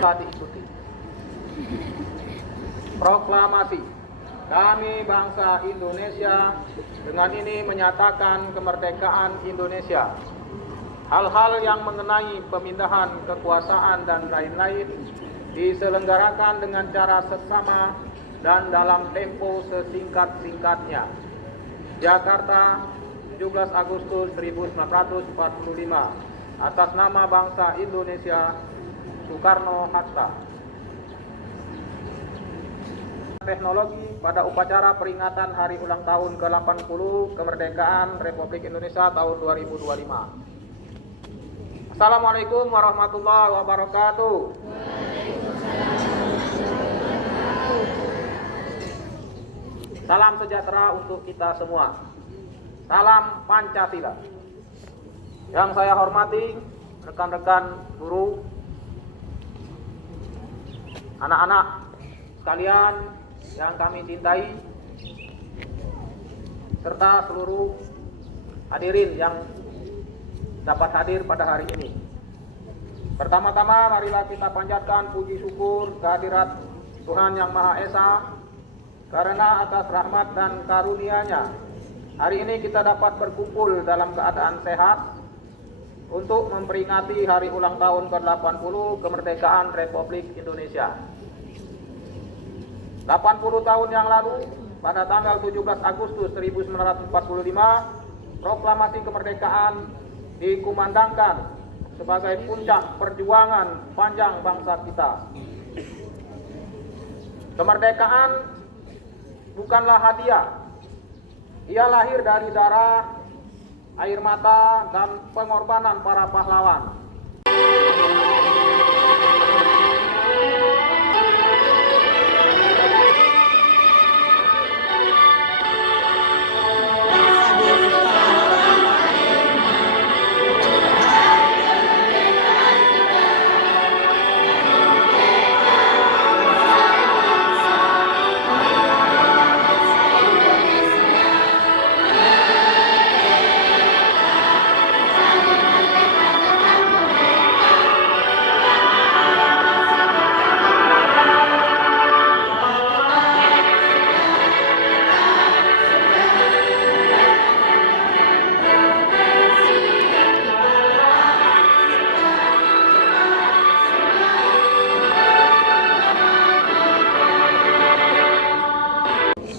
Diikuti. Proklamasi. Kami bangsa Indonesia dengan ini menyatakan kemerdekaan Indonesia. Hal-hal yang mengenai pemindahan kekuasaan dan lain-lain diselenggarakan dengan cara seksama dan dalam tempo sesingkat-singkatnya. Jakarta, 17 Agustus 1945. Atas nama bangsa Indonesia, Soekarno-Hatta. Teknologi pada upacara peringatan Hari Ulang Tahun ke-80 Kemerdekaan Republik Indonesia tahun 2025. Assalamualaikum warahmatullahi wabarakatuh. Salam sejahtera untuk kita semua. Salam Pancasila. Yang saya hormati rekan-rekan guru, anak-anak sekalian yang kami cintai, serta seluruh hadirin yang dapat hadir pada hari ini. Pertama-tama marilah kita panjatkan puji syukur kehadirat Tuhan Yang Maha Esa, karena atas rahmat dan karunia-Nya hari ini kita dapat berkumpul dalam keadaan sehat untuk memperingati hari ulang tahun ke-80 kemerdekaan Republik Indonesia. 80 tahun yang lalu, pada tanggal 17 Agustus 1945, proklamasi kemerdekaan dikumandangkan sebagai puncak perjuangan panjang bangsa kita. Kemerdekaan bukanlah hadiah. Ia lahir dari darah, air mata, dan pengorbanan para pahlawan.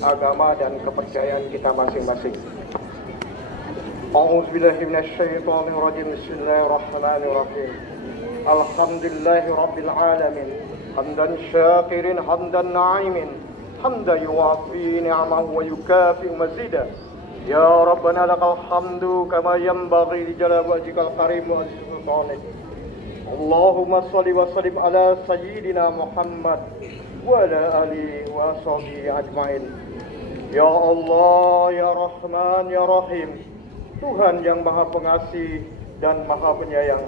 Agama dan kepercayaan kita masing-masing. A'udzubillahi minasyaitonirrajim. Bismillahirrahmanirrahim. Alhamdulillahirabbil alamin. Hamdan syakirin hamdan na'imin. Hamdan yuwafi ni'amahu wa yukafi mazida. Ya Rabbana lakal hamdu kama yanbaghi li jalali wajhikal karim wa sultanik. Allahumma shalli wa sallim ala sayyidina Muhammad wa ala alihi wa sahbihi ajmain. Ya Allah, Ya Rahman, Ya Rahim, Tuhan yang Maha Pengasih dan Maha Penyayang,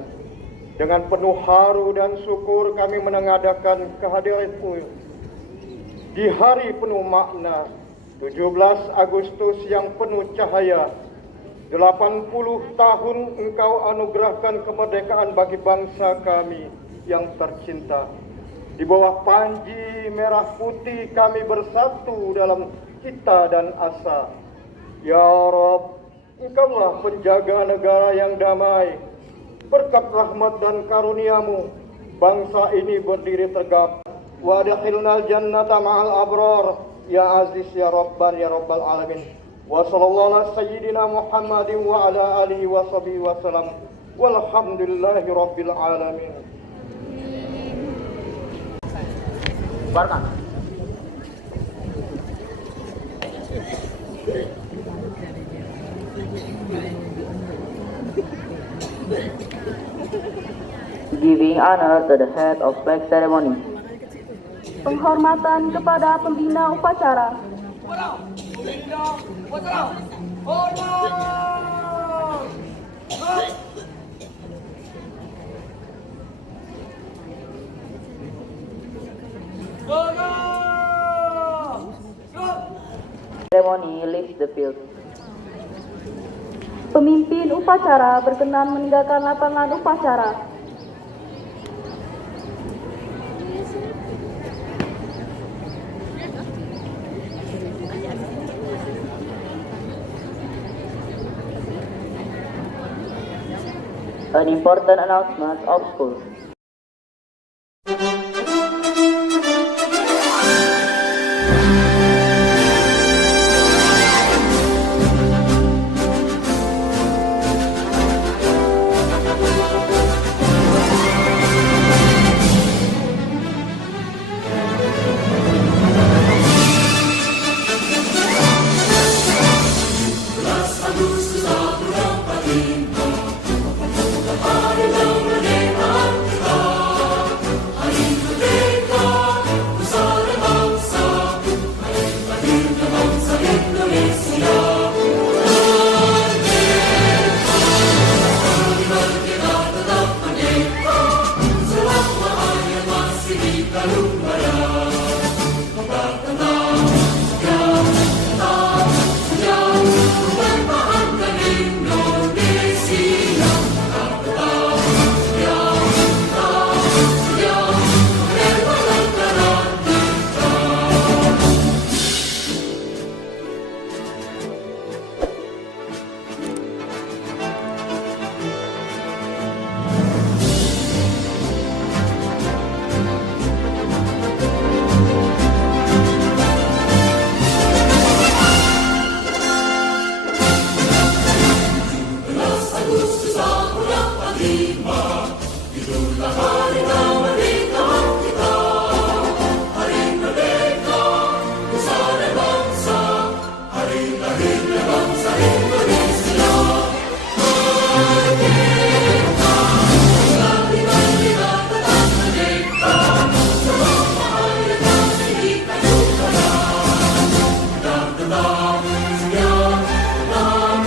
dengan penuh haru dan syukur kami menengadakan kehadiran-Mu di hari penuh makna, 17 Agustus yang penuh cahaya. 80 tahun Engkau anugerahkan kemerdekaan bagi bangsa kami yang tercinta. Di bawah panji merah putih kami bersatu dalam cita dan asa. Ya Rabb, Engkaulah penjaga negara yang damai. Berkat rahmat dan karunia-Mu, bangsa ini berdiri tegap. Wa adkhilnal jannata ma'al abrar, ya aziz ya rabban ya rabbal alamin. Wa sallallahu ala sayyidina Muhammadin wa ala alihi wa sahbihi wa salam. Walhamdulillahi rabbil alamin. Barkan. Giving honor to the head of flag ceremony. Penghormatan kepada pembina upacara. Ceremony leaves the field. Pemimpin upacara berkenan meninggalkan lapangan upacara. An important announcement of school.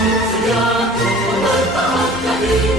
Sedia, sedia, memertahankan